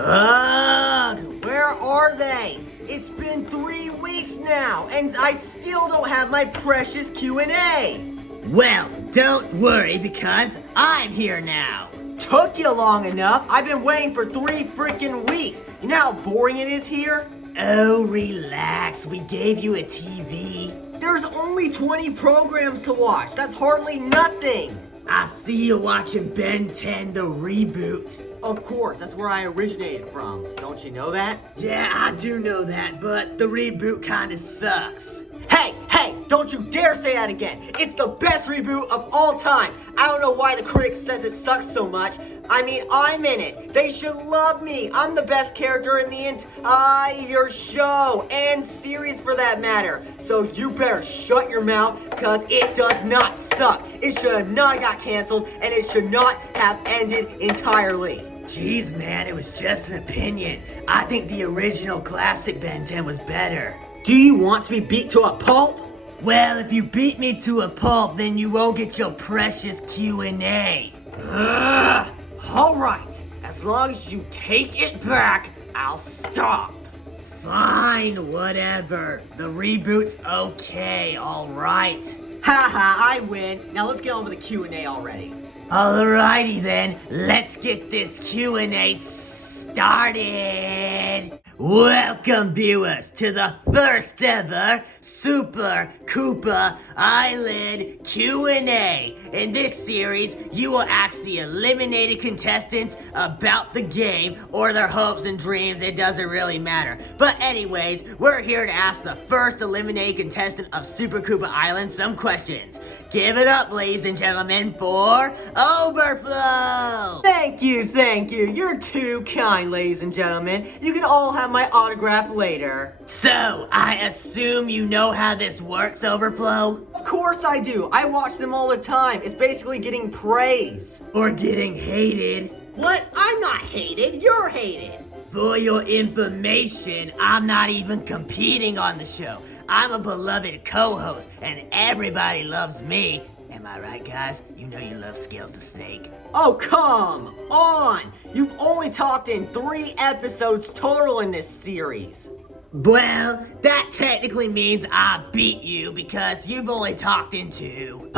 Ugh! Where are they? It's been 3 weeks now, and I still don't have my precious Q&A. Well, don't worry because I'm here now. Took you long enough. I've been waiting for 3 freaking weeks. You know how boring it is here? Oh, relax. We gave you a TV. There's only 20 programs to watch. That's hardly nothing. I see you watching Ben 10, the reboot. Of course, that's where I originated from. Don't you know that? Yeah, I do know that, but the reboot kinda sucks. Hey, don't you dare say that again. It's the best reboot of all time. I don't know why the critic says it sucks so much. I mean, I'm in it. They should love me. I'm the best character in the entire show and series for that matter. So you better shut your mouth because it does not suck. It should have not got canceled and it should not have ended entirely. Jeez, man, it was just an opinion. I think the original classic Ben 10 was better. Do you want to be beat to a pulp? Well, if you beat me to a pulp, then you won't get your precious Q&A. Ugh. All right, as long as you take it back, I'll stop. Fine, whatever. The reboot's okay, alright. Haha, I win. Now let's get on with the Q&A already. Alrighty then, let's get this Q&A started. Welcome viewers to the first ever Super Koopa Island Q&A. In this series, you will ask the eliminated contestants about the game or their hopes and dreams. It doesn't really matter. But anyways, we're here to ask the first eliminated contestant of Super Koopa Island some questions. Give it up, ladies and gentlemen, for Overflow! Thank you. You're too kind, ladies and gentlemen. You can all have my autograph later. So, I assume you know how this works, Overflow? Of course I do. I watch them all the time. It's basically getting praise. Or getting hated. What? I'm not hated. You're hated. For your information, I'm not even competing on the show. I'm a beloved co-host, and everybody loves me. Am I right, guys? You know you love Scales the Snake. Oh, come on! You've only talked in 3 episodes total in this series. Well, that technically means I beat you because you've only talked in 2.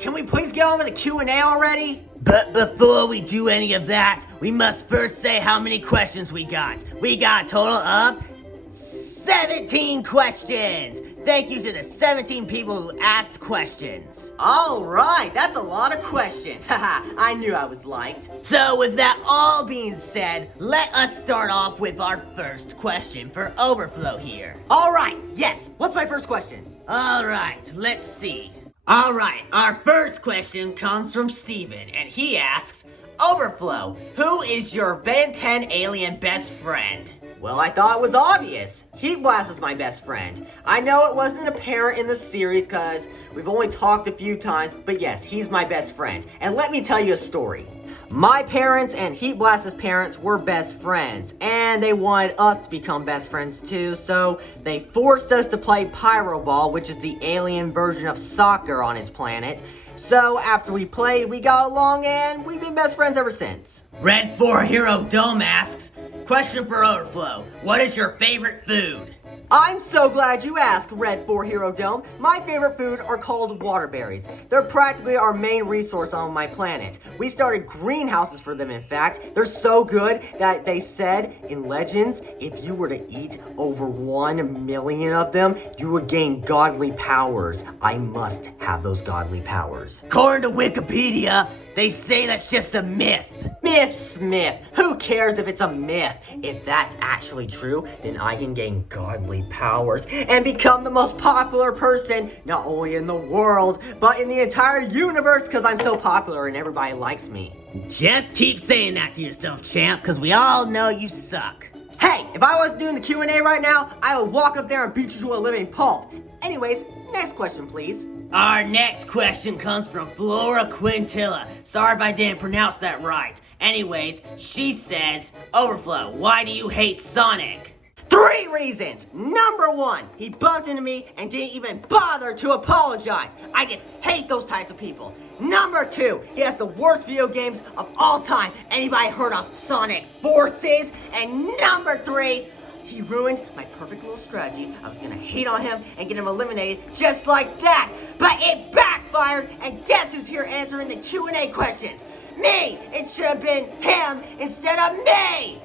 Can we please get on with the Q&A already? But before we do any of that, we must first say how many questions we got. We got a total of 17 questions! Thank you to the 17 people who asked questions. Alright, that's a lot of questions. Haha, I knew I was liked. So with that all being said, let us start off with our first question for Overflow here. Alright, yes, what's my first question? Alright, let's see. Alright, our first question comes from Steven, and he asks, Overflow, who is your Ben 10 alien best friend? Well, I thought it was obvious. Heat Blast is my best friend. I know it wasn't apparent in the series because we've only talked a few times, but yes, he's my best friend. And let me tell you a story. My parents and Heat Blast's parents were best friends, and they wanted us to become best friends too, so they forced us to play Pyro Ball, which is the alien version of soccer on his planet. So after we played, we got along, and we've been best friends ever since. Red 4 Hero Dome asks, question for Overflow, what is your favorite food? I'm so glad you asked, Red 4 Hero Dome. My favorite food are called waterberries. They're practically our main resource on my planet. We started greenhouses for them, in fact. They're so good that they said in Legends, if you were to eat over 1 million of them, you would gain godly powers. I must have those godly powers. According to Wikipedia, they say that's just a myth. Myth Smith. Who cares if it's a myth? If that's actually true, then I can gain godly powers and become the most popular person, not only in the world, but in the entire universe because I'm so popular and everybody likes me. Just keep saying that to yourself, champ, because we all know you suck. Hey, if I was doing the Q&A right now, I would walk up there and beat you to a living pulp. Anyways, next question, please. Our next question comes from Flora Quintilla. Sorry if I didn't pronounce that right. Anyways, she says, Overflow, why do you hate Sonic? 3 reasons. Number 1, he bumped into me and didn't even bother to apologize. I just hate those types of people. Number 2, he has the worst video games of all time. Anybody heard of Sonic Forces? And number 3, he ruined my perfect little strategy. I was gonna hate on him and get him eliminated just like that. But it backfired, and guess who's here answering the Q&A questions? Me! It should have been him instead of me!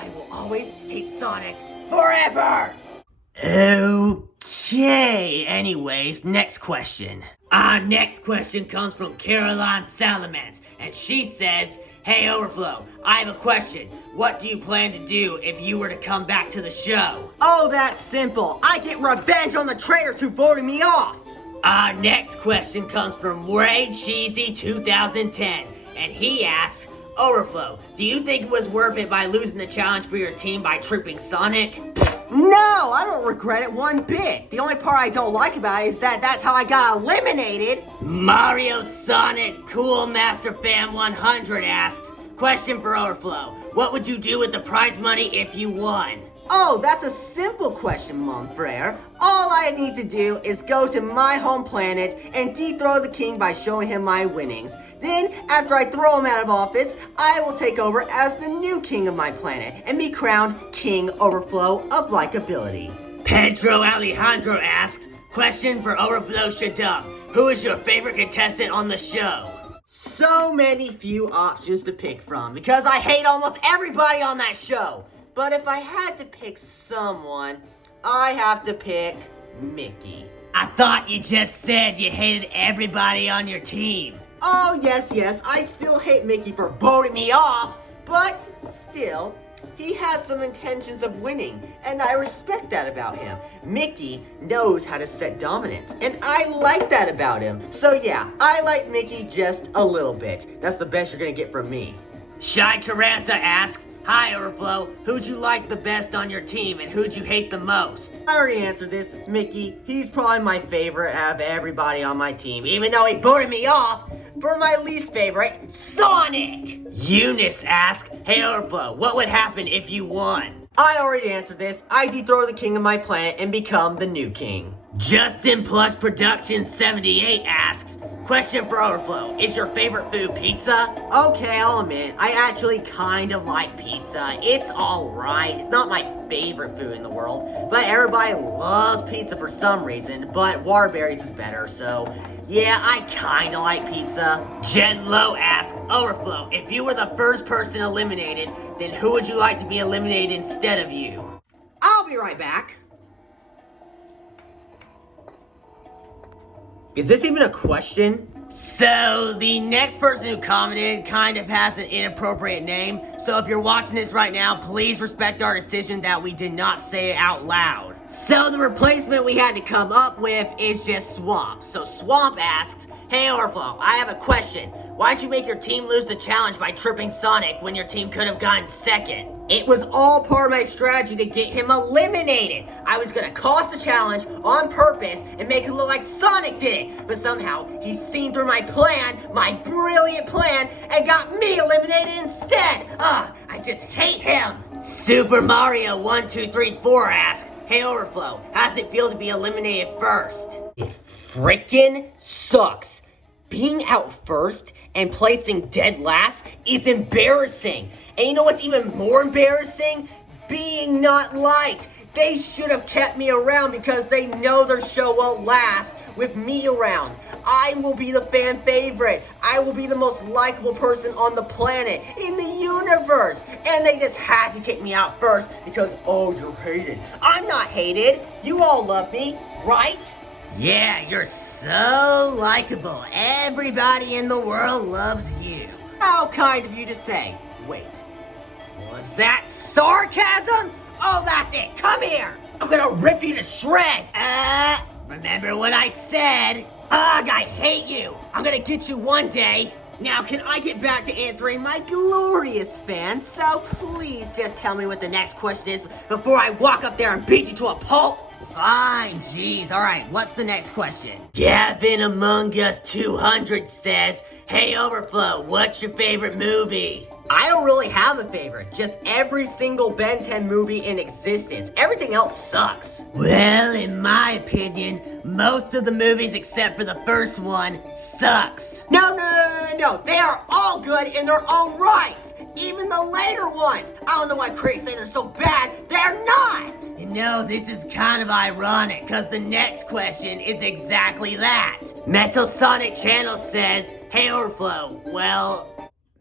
I will always hate Sonic forever! Okay, anyways, next question. Our next question comes from Caroline Salamance, and she says, "Hey Overflow, I have a question. What do you plan to do if you were to come back to the show?" Oh, that's simple. I get revenge on the traitors who voted me off! Our next question comes from Ray Cheesy 2010, and he asks, "Overflow, do you think it was worth it by losing the challenge for your team by tripping Sonic?" No, I don't regret it one bit. The only part I don't like about it is that that's how I got eliminated. Mario Sonic Cool Master Fan 100 asks, "Question for Overflow, what would you do with the prize money if you won?" Oh, that's a simple question, Mon Frere. All I need to do is go to my home planet and dethrone the king by showing him my winnings. Then, after I throw him out of office, I will take over as the new king of my planet and be crowned King Overflow of Likeability. Pedro Alejandro asks, "Question for Overflow Shadub, who is your favorite contestant on the show?" So many few options to pick from because I hate almost everybody on that show. But if I had to pick someone, I have to pick Mickey. I thought you just said you hated everybody on your team. Oh, yes, I still hate Mickey for voting me off, but still, he has some intentions of winning, and I respect that about him. Mickey knows how to set dominance, and I like that about him. So yeah, I like Mickey just a little bit. That's the best you're gonna get from me. Shy Carranza asks, "Hi Overflow, who'd you like the best on your team and who'd you hate the most?" I already answered this, Mickey. He's probably my favorite out of everybody on my team, even though he voted me off for my least favorite, Sonic! Eunice asks, "Hey Overflow, what would happen if you won?" I already answered this. I dethrone the king of my planet and become the new king. Justin Plush Productions 78 asks, "Question for Overflow, is your favorite food pizza?" Okay, I'll admit, I actually kind of like pizza. It's alright. It's not my favorite food in the world, but everybody loves pizza for some reason, but Waterberries is better, so yeah, I kind of like pizza. Jen Lowe asks, "Overflow, if you were the first person eliminated, then who would you like to be eliminated instead of you?" I'll be right back. Is this even a question? So, the next person who commented kind of has an inappropriate name, so if you're watching this right now, please respect our decision that we did not say it out loud. So the replacement we had to come up with is just Swamp. So Swamp asks, "Hey Overflow, I have a question. Why'd you make your team lose the challenge by tripping Sonic when your team could have gotten second?" It was all part of my strategy to get him eliminated. I was gonna cost the challenge on purpose and make it look like Sonic did it. But somehow, he seen through my plan, my brilliant plan, and got me eliminated instead. I just hate him. Super Mario 1234 asks, "Hey Overflow, how's it feel to be eliminated first?" It frickin' sucks. Being out first and placing dead last is embarrassing. And you know what's even more embarrassing? Being not liked. They should have kept me around because they know their show won't last with me around. I will be the fan favorite. I will be the most likable person on the planet, in the universe. And they just had to kick me out first because, oh, you're hated. I'm not hated. You all love me, right? Yeah, you're so likable. Everybody in the world loves you. How kind of you to say. Wait, was that sarcasm? Oh, that's it. Come here. I'm gonna rip you to shreds. Remember what I said? Ugh, I hate you. I'm gonna get you one day. Now, can I get back to answering my glorious fans? So please just tell me what the next question is before I walk up there and beat you to a pulp. Fine, jeez. Alright, what's the next question? Gavin Among Us 200 says, "Hey Overflow, what's your favorite movie?" I don't really have a favorite. Just every single Ben 10 movie in existence. Everything else sucks. Well, in my opinion, most of the movies except for the first one sucks. No. They are all good in their own rights. Even the later ones. I don't know why critics say they're so bad. They're not. You know, this is kind of ironic, because the next question is exactly that. Metal Sonic Channel says, hey Overflow, well,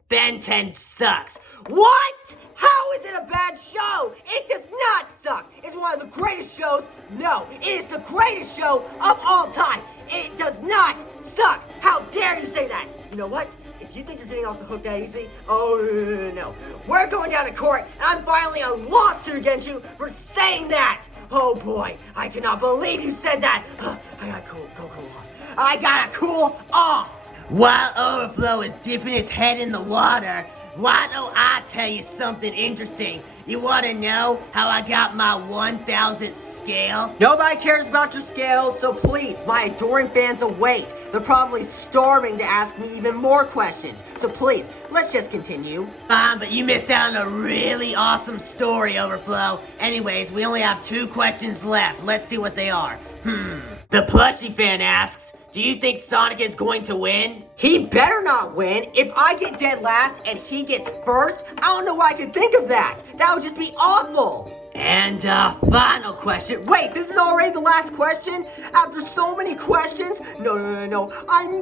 Ben 10 sucks. What? How is it a bad show? It does not suck. It's one of the greatest shows. No, it is the greatest show of all time. It does not suck. How dare you say that? You know what? If you think you're getting off the hook that easy, oh no. We're going down to court, and I'm filing a lawsuit against you for saying that. Oh boy, I cannot believe you said that. I gotta cool off. I gotta cool off. While Overflow is dipping his head in the water, why don't I tell you something interesting? You want to know how I got my 1,000th scale? Nobody cares about your scales, so please, my adoring fans await. They're probably starving to ask me even more questions. So please, let's just continue. But you missed out on a really awesome story, Overflow. Anyways, we only have 2 questions left. Let's see what they are. The plushie fan asks, do you think Sonic is going to win? He better not win. If I get dead last and he gets first, I don't know why I could think of that. That would just be awful. And final question. Wait, this is already the last question? After so many questions? No.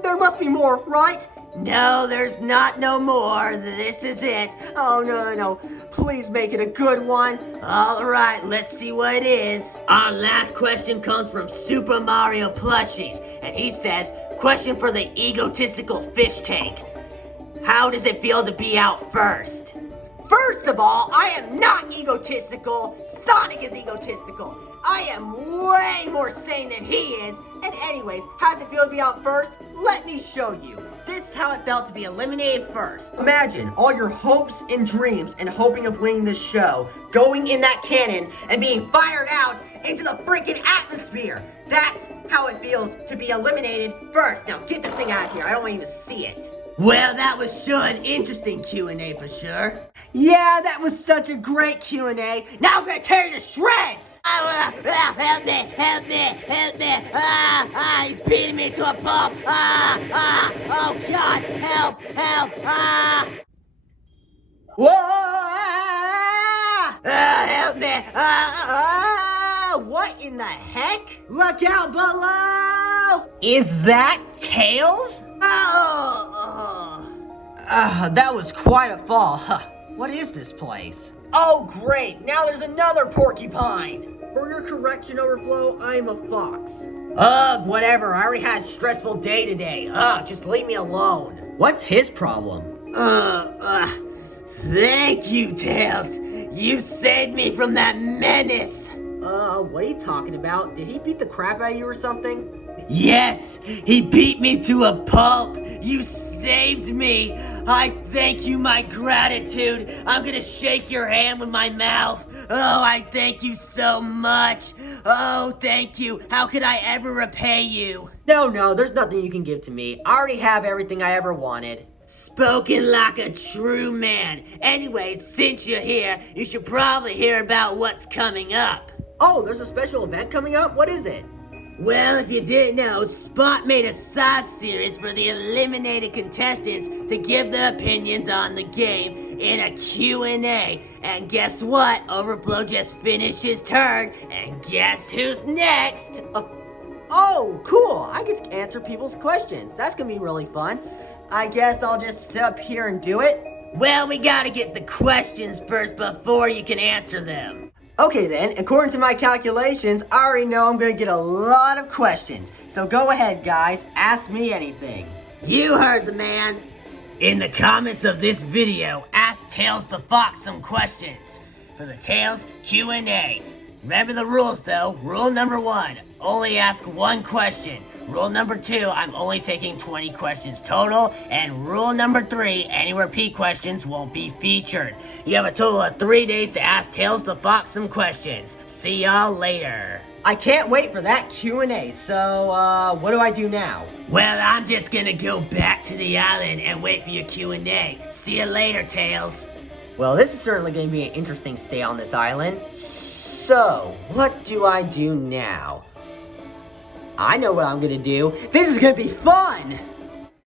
There must be more, right? No, there's not no more. This is it. Oh, no. Please make it a good one. Alright, let's see what it is. Our last question comes from Super Mario Plushies. And he says, question for the egotistical fish tank. How does it feel to be out first? First of all, I am not egotistical. Sonic is egotistical. I am way more sane than he is. And anyways, how does it feel to be out first? Let me show you. This is how it felt to be eliminated first. Imagine all your hopes and dreams and hoping of winning this show going in that cannon and being fired out into the freaking atmosphere. That's how it feels to be eliminated first. Now get this thing out of here. I don't want to even see it. Well, that was sure an interesting Q&A for sure. Yeah, that was such a great Q&A. Now I'm gonna tear you to shreds! Help me! He's beating me to a pulp! Oh God, help! Whoa! Help me! What in the heck? Look out below! Is that Tails? That was quite a fall. What is this place? Oh great, now there's another porcupine! For your correction, Overflow, I'm a fox. Ugh, whatever, I already had a stressful day today. Just leave me alone. What's his problem? Thank you, Tails. You saved me from that menace. What are you talking about? Did he beat the crap out of you or something? Yes, he beat me to a pulp. You saved me. I thank you, my gratitude. I'm gonna shake your hand with my mouth. Oh, I thank you so much. Oh, thank you. How could I ever repay you? No, there's nothing you can give to me. I already have everything I ever wanted. Spoken like a true man. Anyways, since you're here, you should probably hear about what's coming up. Oh, there's a special event coming up? What is it? Well, if you didn't know, Spot made a side series for the eliminated contestants to give their opinions on the game in a Q&A. And guess what? Overflow just finished his turn, and guess who's next? Oh, cool. I get to answer people's questions. That's gonna be really fun. I guess I'll just sit up here and do it. Well, we gotta get the questions first before you can answer them. Okay then, according to my calculations, I already know I'm gonna get a lot of questions. So go ahead, guys, ask me anything. You heard the man. In the comments of this video, ask Tails the Fox some questions for the Tails Q&A. Remember the rules though. Rule number 1, only ask 1 question. Rule number 2, I'm only taking 20 questions total. And rule number 3, any repeat questions won't be featured. You have a total of 3 days to ask Tails the Fox some questions. See y'all later. I can't wait for that Q&A. So, what do I do now? Well, I'm just gonna go back to the island and wait for your Q&A. See you later, Tails. Well, this is certainly going to be an interesting stay on this island. So, what do I do now? I know what I'm going to do. This is going to be fun!